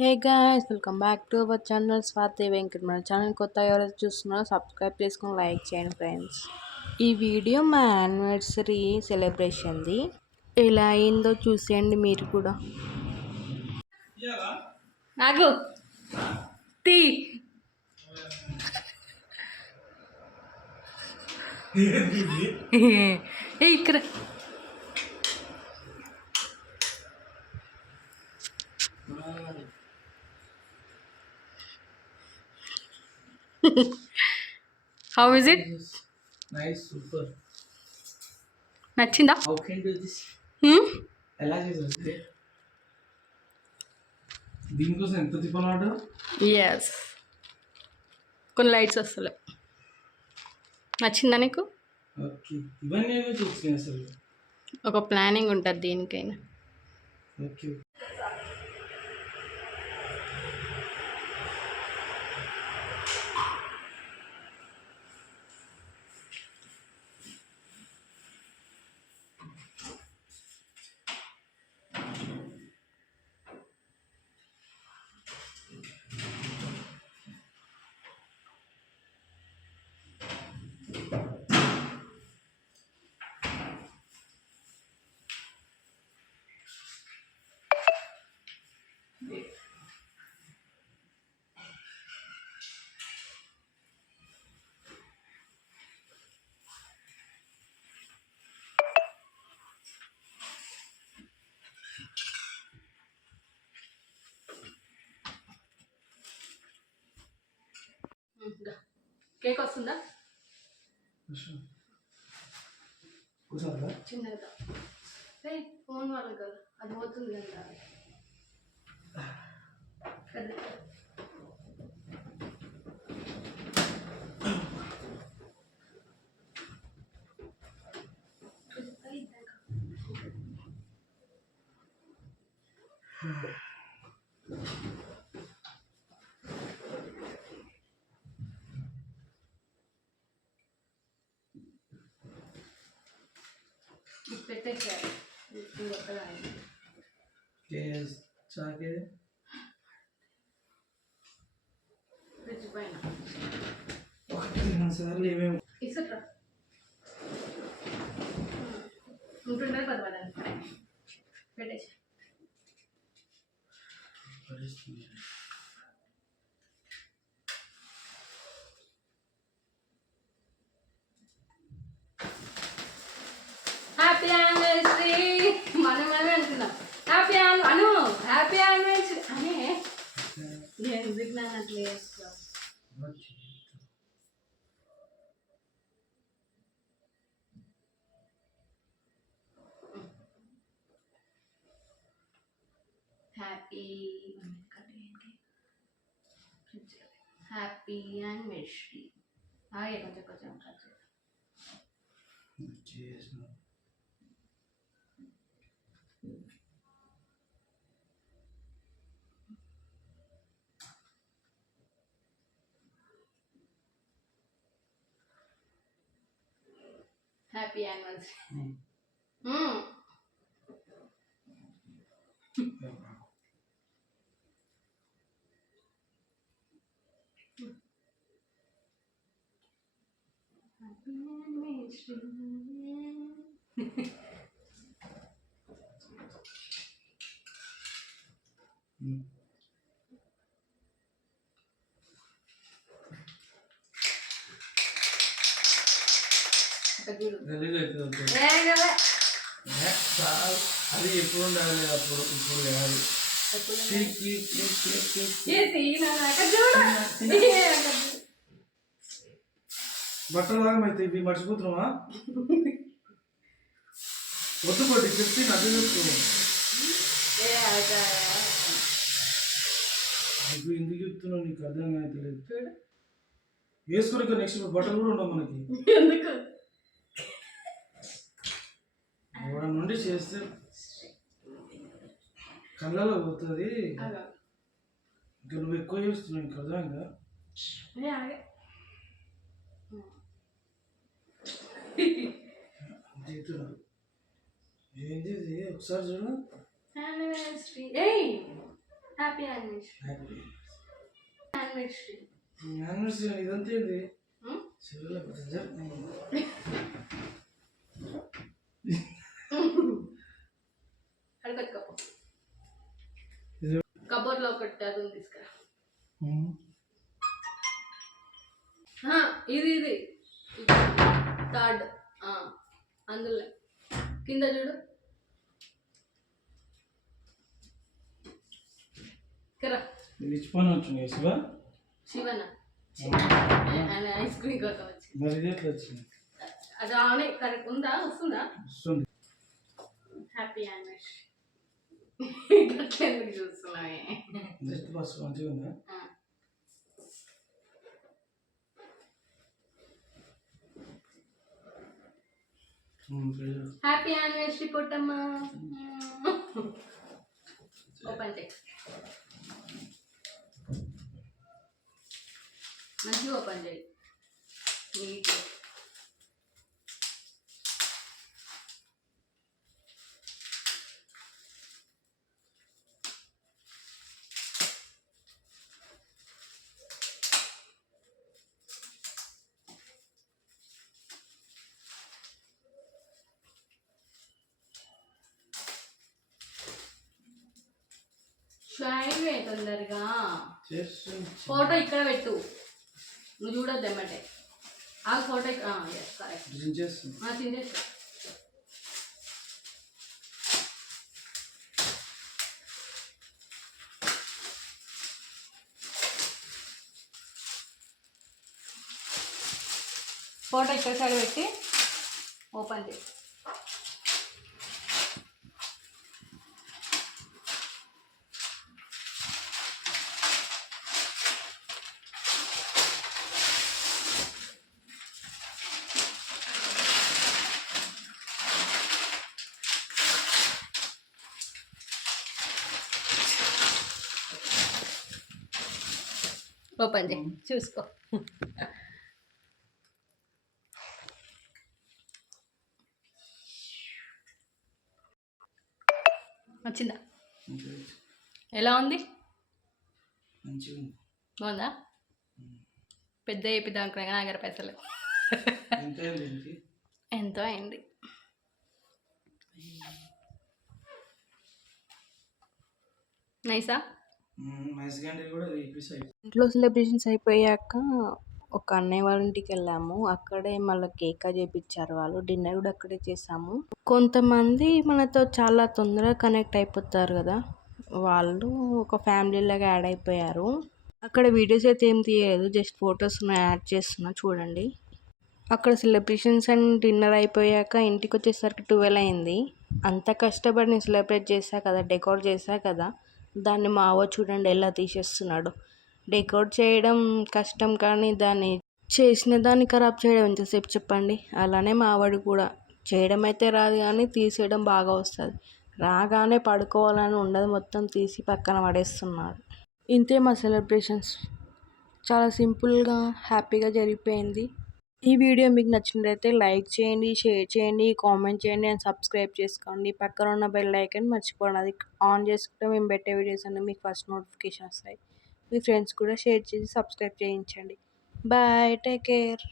Hey guys, welcome back to our channel Swathi Venkat. మన channel కొత్త ఎవరైతే చూస్తున్నారో సబ్స్క్రైబ్ చేసుకొని లైక్ చేయండి ఫ్రెండ్స్. ఈ వీడియో మా యానివర్సరీ సెలబ్రేషన్ది. ఎలా అయిందో చూసేయండి మీరు కూడా. నాకు తీ ఇక్కడ how is it? Nice, super. నచ్చిందా? How can do this? ఎలా చేసావు? దీనికోసం ఎంత తిప్పలాడు? ఎస్, కొన్ని లైట్స్ వస్తలే. నచ్చిందా నీకు? ఓకే, ఇవన్నీ ఏమో చూసుకుని అసలు ఒక ప్లానింగ్ ఉంటుంది దేనికైనా. ఓకే. కేక్ వస్తుందా? కూర్చోవాలా? చిన్నగా ఫోన్ వాళ్ళకి కదా, అది పోతుంది కదా. పెట్టేసారు చాకే ఫ్రిడ్జ్ పైన సార్లు ఏమేమి ఇసుట్రా ఉంటుండే పర్వాలేదు, పెట్టేసి. హ్యాపీ యానివర్సరీ మనమే అంటున్నాం. హ్యాపీ హ్యాపీ యానివర్సరీ అనే ఎందుకు నన్ను అట్లా చేస్తావు? Happy happy anniversary. కొంచెం కొంచెం హ్యాపీ యానివర్సరీ. అది ఎప్పుడు ఉండాలి, అప్పుడు ఇప్పుడు కాదు. బట్టలు లాగమైతే ఇవి మర్చిపోతున్నావా? వద్దు పడి చెప్తే నది చెప్తున్నావు. ఇవి ఎందుకు చెప్తున్నావు? నీకు అర్థం అయితే వేసుకోనిక నెక్స్ట్ బట్టలు కూడా ఉండవు మనకి. వాడ నుండి చేస్తే కళ్ళలో పోతుంది. ఇంకా నువ్వు ఎక్కువ చేస్తున్నావు, నీకు అర్థమైందా? చేతున్నారు ఏంటి ఇది? ఒకసారి చూడు. Happy anniversary. యానివర్సరీ యానివర్సరీ ఇదంతా ఏంది చెల్లెల కబోర్డ్ లో ఒకటి అది ఉంది తీసుకురా. ఇది ఇది థర్డ్ అందులో కింద చూడు. శివన ఐస్ క్రీమ్ కోసం వచ్చింది. అది ఆనే కరెక్ట్ ఉందా? వస్తుందా? Happy anniversary. ఎందుకు చూస్తున్నావే? హ్యాపీ యానివర్సరీ పొట్టమ్మ. ఓపెన్ చేయి, మంచిగా ఓపెన్ చేయి నీట్గా. షైన్ తొందరగా. ఫోటో ఇక్కడ పెట్టు, నువ్వు చూడొద్దు ఎమ్మటే. ఆ ఫోటో కరెక్ట్. ఫోటో ఇక్కడ సైడ్ పెట్టి ఓపెన్ చేయి. ఓపెన్ చేయి, చూసుకో. వచ్చిందా? ఎలా ఉంది? బాగుందా? పెద్ద అయిపోద్దాం అనుకున్నా నా దగ్గర పైసలు ఎంతో అయింది. నైసా? ఇంట్లో సెలబ్రేషన్స్ అయిపోయాక ఒక అన్నయ్య వాళ్ళ ఇంటికి వెళ్ళాము. అక్కడే మళ్ళీ కేక్ చేయించారు వాళ్ళు. డిన్నర్ కూడా అక్కడే చేసాము. కొంతమంది మనతో చాలా తొందరగా కనెక్ట్ అయిపోతారు కదా, వాళ్ళు ఒక ఫ్యామిలీ లాగా యాడ్ అయిపోయారు. అక్కడ వీడియోస్ అయితే ఏం తీయలేదు, జస్ట్ ఫొటోస్ యాడ్ చేస్తున్నా చూడండి. అక్కడ సెలబ్రేషన్స్ అండ్ డిన్నర్ అయిపోయాక ఇంటికి వచ్చేసరికి 12 అయింది. అంత కష్టపడి నేను సెలబ్రేట్ చేశా కదా, డెకోర్ చేశా కదా, దాన్ని మా అవ్వ చూడండి ఎలా తీసేస్తున్నాడు. డెకోర్ చేయడం కష్టం, కానీ దాన్ని చేసిన దాన్ని ఖరాబ్ చేయడం ఎంతసేపు చెప్పండి. అలానే మా ఆవిడ కూడా చేయడం అయితే రాదు, కానీ తీసేయడం బాగా వస్తుంది. రాగానే పడుకోవాలని ఉండదు, మొత్తం తీసి పక్కన పడేస్తున్నాడు. ఇంతే మా సెలబ్రేషన్స్, చాలా సింపుల్గా హ్యాపీగా జరిగిపోయింది. ఈ వీడియో మీకు నచ్చినట్లయితే లైక్ చేయండి, షేర్ చేయండి, కామెంట్ చేయండి అండ్ సబ్స్క్రైబ్ చేసుకోండి. పక్కన ఉన్న బెల్ ఐకాన్ మర్చిపోండి, అది ఆన్ చేసుకుంటే మేము పెట్టే వీడియోస్ అన్నీ మీకు ఫస్ట్ నోటిఫికేషన్ వస్తాయి. మీ ఫ్రెండ్స్ కూడా షేర్ చేసి సబ్స్క్రైబ్ చేయించండి. Bye, take care.